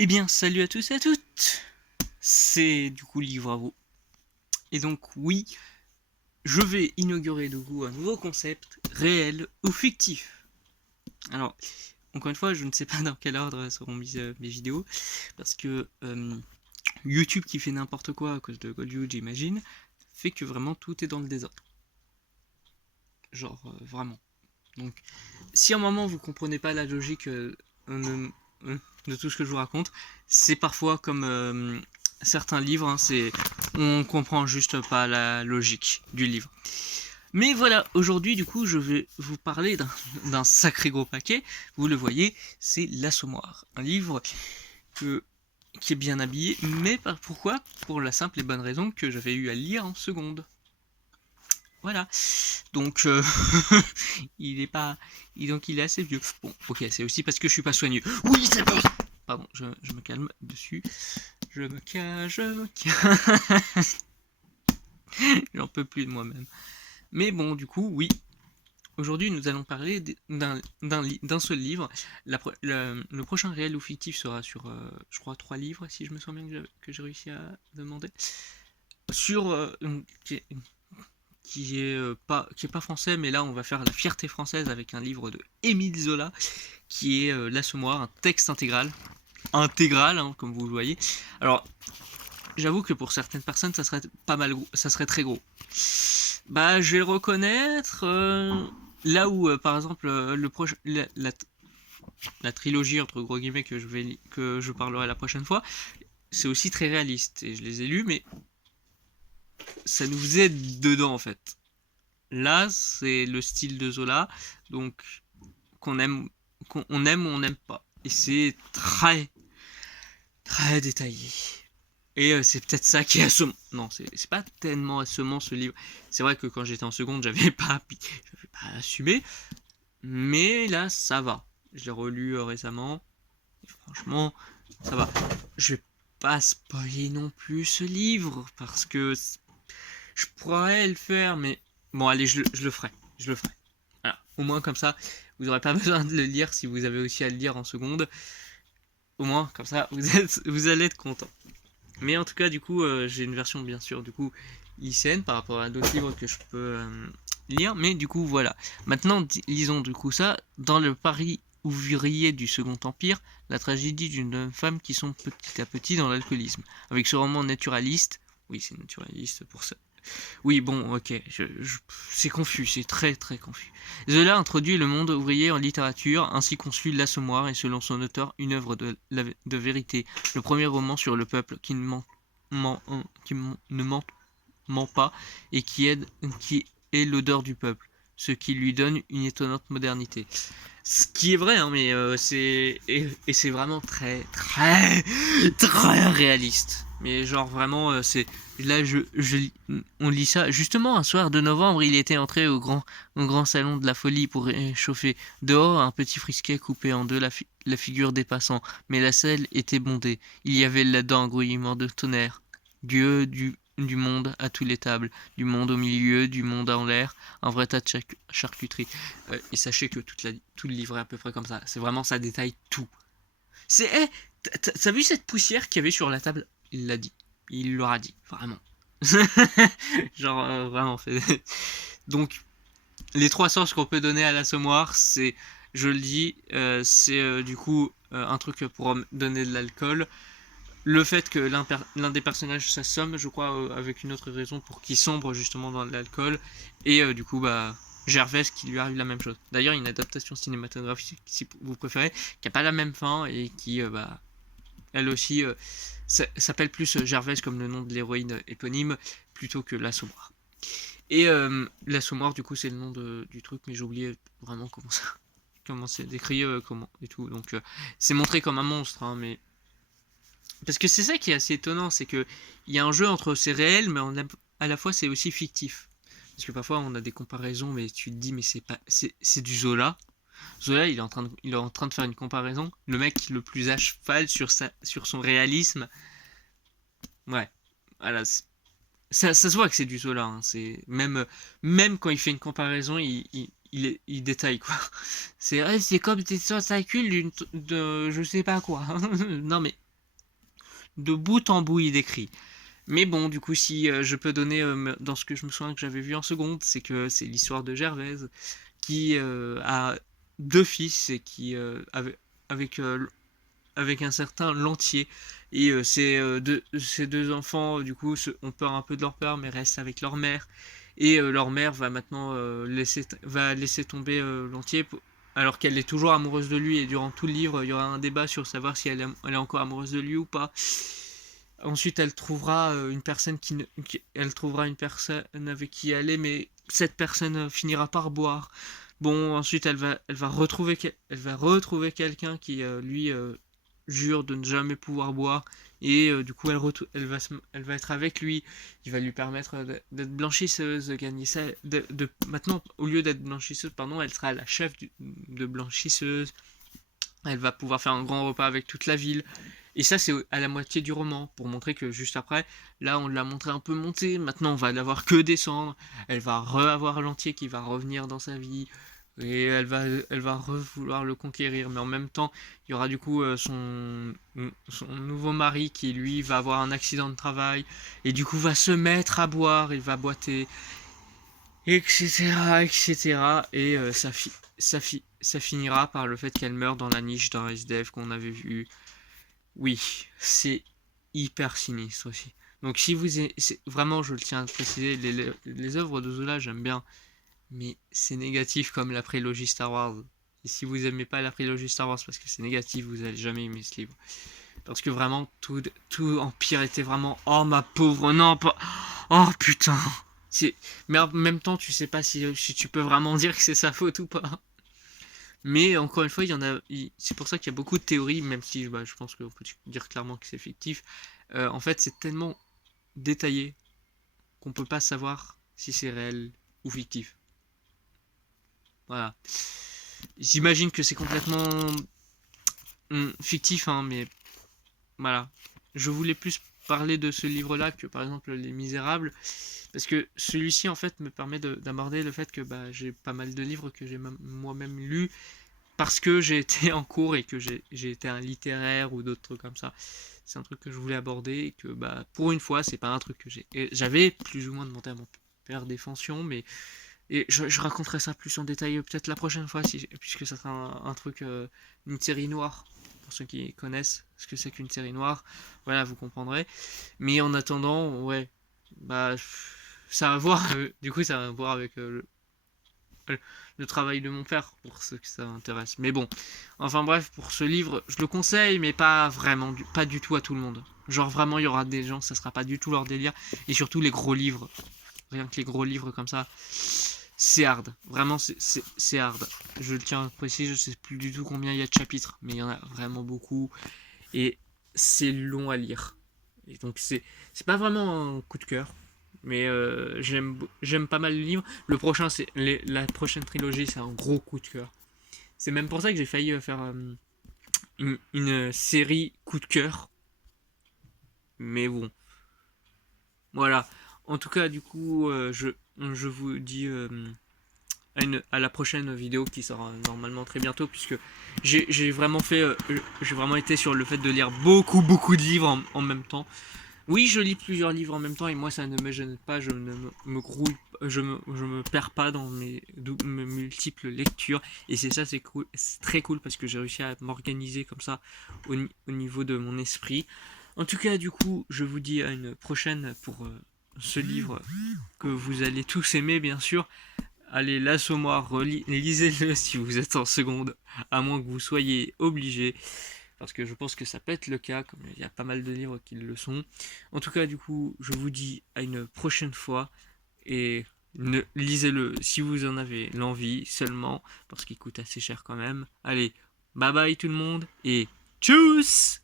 Eh bien, salut à tous et à toutes. C'est du coup Livre à vous. Et donc oui, je vais inaugurer du coup un nouveau concept, réel ou fictif. Alors, encore une fois, je ne sais pas dans quel ordre seront mes vidéos, parce que YouTube qui fait n'importe quoi à cause de Goldview, j'imagine, fait que vraiment tout est dans le désordre. Genre, vraiment. Donc, si à un moment vous comprenez pas la logique de tout ce que je vous raconte, c'est parfois comme certains livres, hein, on comprend juste pas la logique du livre. Mais voilà, aujourd'hui du coup je vais vous parler d'un sacré gros paquet. Vous le voyez, c'est L'Assommoir, un livre qui est bien habillé, mais pourquoi? Pour la simple et bonne raison que j'avais eu à lire en seconde. Voilà. Donc il est pas, donc il est assez vieux. Bon, ok, c'est aussi parce que je suis pas soigneux. Oui, c'est bon. Pardon, je me calme dessus. Je me cache. J'en peux plus de moi-même. Mais bon, du coup, oui. Aujourd'hui, nous allons parler d'un seul livre. Le prochain réel ou fictif sera sur, je crois, 3 livres, si je me souviens bien que j'ai réussi à demander. Sur qui est pas français, mais là on va faire la fierté française avec un livre de Émile Zola qui est L'Assommoir, un texte intégral, hein, comme vous le voyez. Alors j'avoue que pour certaines personnes ça serait pas mal, ça serait très gros. Bah je vais le reconnaître là où par exemple la trilogie entre gros guillemets que je parlerai la prochaine fois, c'est aussi très réaliste et je les ai lus, mais ça nous aide dedans en fait. Là, c'est le style de Zola, donc qu'on aime, qu'on aime ou on n'aime pas. Et c'est très, très détaillé. Et c'est peut-être ça qui est assommant. Non, c'est pas tellement assommant ce livre. C'est vrai que quand j'étais en seconde, j'avais pas assumé. Mais là, ça va. Je l'ai relu récemment. Et franchement, ça va. Je vais pas spoiler non plus ce livre, parce que je pourrais le faire, mais bon, allez, je le ferai. Je le ferai. Voilà. Au moins, comme ça, vous n'aurez pas besoin de le lire si vous avez aussi à le lire en seconde. Au moins, comme ça, vous allez être content. Mais en tout cas, du coup, j'ai une version, bien sûr, du coup, lycéenne par rapport à d'autres livres que je peux lire. Mais du coup, voilà. Maintenant, lisons du coup ça. Dans le Paris ouvrier du Second Empire, la tragédie d'une femme qui sombre petit à petit dans l'alcoolisme. Avec ce roman naturaliste, oui, c'est naturaliste pour ça. Oui, bon, ok, c'est confus, c'est très très confus. Zola introduit le monde ouvrier en littérature, ainsi conçu L'Assommoir est selon son auteur une œuvre de vérité, le premier roman sur le peuple qui ne ment pas et qui est l'odeur du peuple, ce qui lui donne une étonnante modernité. Ce qui est vrai, hein, mais et c'est vraiment très très très réaliste. Mais genre vraiment, c'est là on lit ça. Justement, un soir de novembre, il était entré au grand salon de la folie pour réchauffer. Dehors, un petit frisquet coupait en deux la figure des passants, mais la salle était bondée. Il y avait là-dedans un grouillement de tonnerre. Dieu du monde à toutes les tables, du monde au milieu, du monde en l'air, un vrai tas de charcuterie. Et sachez que tout le livre est à peu près comme ça. C'est vraiment, ça détaille tout. C'est, hey, t'as vu cette poussière qu'il y avait sur la table? Il l'a dit. Il l'aura dit, vraiment. Genre, vraiment. Donc, les 3 sorts qu'on peut donner à l'assommoir, c'est, je le dis, c'est du coup un truc pour donner de l'alcool. Le fait que l'un des personnages s'assomme, je crois, avec une autre raison pour qu'il sombre justement dans l'alcool. Et du coup, bah, Gervais qui lui arrive la même chose. D'ailleurs, il y a une adaptation cinématographique, si vous préférez, qui n'a pas la même fin et qui, bah, elle aussi, s'appelle plus Gervais comme le nom de l'héroïne éponyme, plutôt que l'Assommoir. Et l'Assommoir, du coup, c'est le nom du truc, mais j'ai oublié vraiment comment c'est décrit, comment et tout. Donc, c'est montré comme un monstre, hein, mais parce que c'est ça qui est assez étonnant, c'est que il y a un jeu entre c'est réel, mais à la fois c'est aussi fictif. Parce que parfois on a des comparaisons, mais tu te dis mais c'est du Zola. Zola il est en train de faire une comparaison. Le mec le plus à cheval sur son réalisme. Ouais, voilà. Ça se voit que c'est du Zola. Hein. C'est même quand il fait une comparaison, il détaille quoi. C'est comme des tentacules de je sais pas quoi. Non mais de bout en bout il décrit. Mais bon, du coup, si je peux donner dans ce que je me souviens que j'avais vu en seconde, c'est que c'est l'histoire de Gervaise qui a deux fils et qui avec avec un certain Lantier. Et ces deux enfants, du coup, ont peur un peu de leur père, mais restent avec leur mère. Et leur mère va maintenant laisser tomber Lantier, alors qu'elle est toujours amoureuse de lui. Et durant tout le livre, il y aura un débat sur savoir si elle est encore amoureuse de lui ou pas. Ensuite, elle trouvera une personne elle trouvera une personne avec qui elle est, mais cette personne finira par boire. Bon, ensuite, elle va retrouver quelqu'un qui lui jure de ne jamais pouvoir boire. Et du coup, elle va être avec lui. Il va lui permettre d'être blanchisseuse, de gagner ça. Maintenant, au lieu d'être blanchisseuse, pardon, elle sera la chef de blanchisseuse. Elle va pouvoir faire un grand repas avec toute la ville. Et ça, c'est à la moitié du roman, pour montrer que juste après, là, on l'a montré un peu monter. Maintenant, on va la voir que descendre. Elle va avoir l'entier qui va revenir dans sa vie. Et elle va vouloir le conquérir. Mais en même temps, il y aura du coup son nouveau mari qui, lui, va avoir un accident de travail. Et du coup, va se mettre à boire. Il va boiter. Etc. etc. Et ça finira par le fait qu'elle meurt dans la niche d'un SDF qu'on avait vu. Oui, c'est hyper sinistre aussi. Donc si vous vraiment, je le tiens à préciser, les œuvres de Zola, j'aime bien, mais c'est négatif comme la prélogie Star Wars. Et si vous aimez pas la prélogie Star Wars parce que c'est négatif, vous allez jamais aimer ce livre. Parce que vraiment, tout Empire était vraiment... Oh ma pauvre, non, pas... Oh putain. Mais en même temps, tu sais pas si tu peux vraiment dire que c'est sa faute ou pas. Mais encore une fois, c'est pour ça qu'il y a beaucoup de théories, même si je pense qu'on peut dire clairement que c'est fictif. En fait, c'est tellement détaillé qu'on peut pas savoir si c'est réel ou fictif. Voilà. J'imagine que c'est complètement fictif, hein, mais voilà. Je voulais plus parler de ce livre-là que par exemple Les Misérables, parce que celui-ci en fait me permet d'aborder le fait que j'ai pas mal de livres que j'ai moi-même lus parce que j'ai été en cours et que j'ai été un littéraire ou d'autres trucs comme ça. C'est un truc que je voulais aborder et que pour une fois c'est pas un truc que j'avais plus ou moins demandé à mon père défension, mais et je raconterai ça plus en détail peut-être la prochaine fois puisque ça sera un truc une série noire pour ceux qui connaissent ce que c'est qu'une série noire. Voilà, vous comprendrez. Mais en attendant, ouais, bah ça va voir du coup ça va voir avec le travail de mon père pour ceux que ça intéresse. Mais bon, enfin bref, pour ce livre, je le conseille, mais pas vraiment, pas du tout à tout le monde. Genre vraiment, il y aura des gens, ça sera pas du tout leur délire. Et surtout les gros livres, rien que les gros livres comme ça, c'est hard. Vraiment, c'est hard. Je le tiens à préciser, je sais plus du tout combien il y a de chapitres, mais il y en a vraiment beaucoup. Et c'est long à lire. Et donc c'est pas vraiment un coup de cœur. Mais j'aime pas mal le livre. Le prochain, la prochaine trilogie, c'est un gros coup de cœur. C'est même pour ça que j'ai failli faire une série coup de cœur. Mais bon, voilà. En tout cas, du coup, je vous dis à la prochaine vidéo qui sera normalement très bientôt, puisque j'ai vraiment j'ai vraiment été sur le fait de lire beaucoup de livres en même temps. Oui, je lis plusieurs livres en même temps et moi ça ne me gêne pas, je ne me grouille, je me perds pas dans mes multiples lectures et c'est ça, c'est cool, c'est très cool parce que j'ai réussi à m'organiser comme ça au niveau de mon esprit. En tout cas, du coup, je vous dis à une prochaine pour ce livre que vous allez tous aimer, bien sûr. Allez, l'Assommoir, lisez-le si vous êtes en seconde, à moins que vous soyez obligé. Parce que je pense que ça peut être le cas, comme il y a pas mal de livres qui le sont. En tout cas, du coup, je vous dis à une prochaine fois. Et lisez-le si vous en avez l'envie seulement, parce qu'il coûte assez cher quand même. Allez, bye bye tout le monde, et tchuss!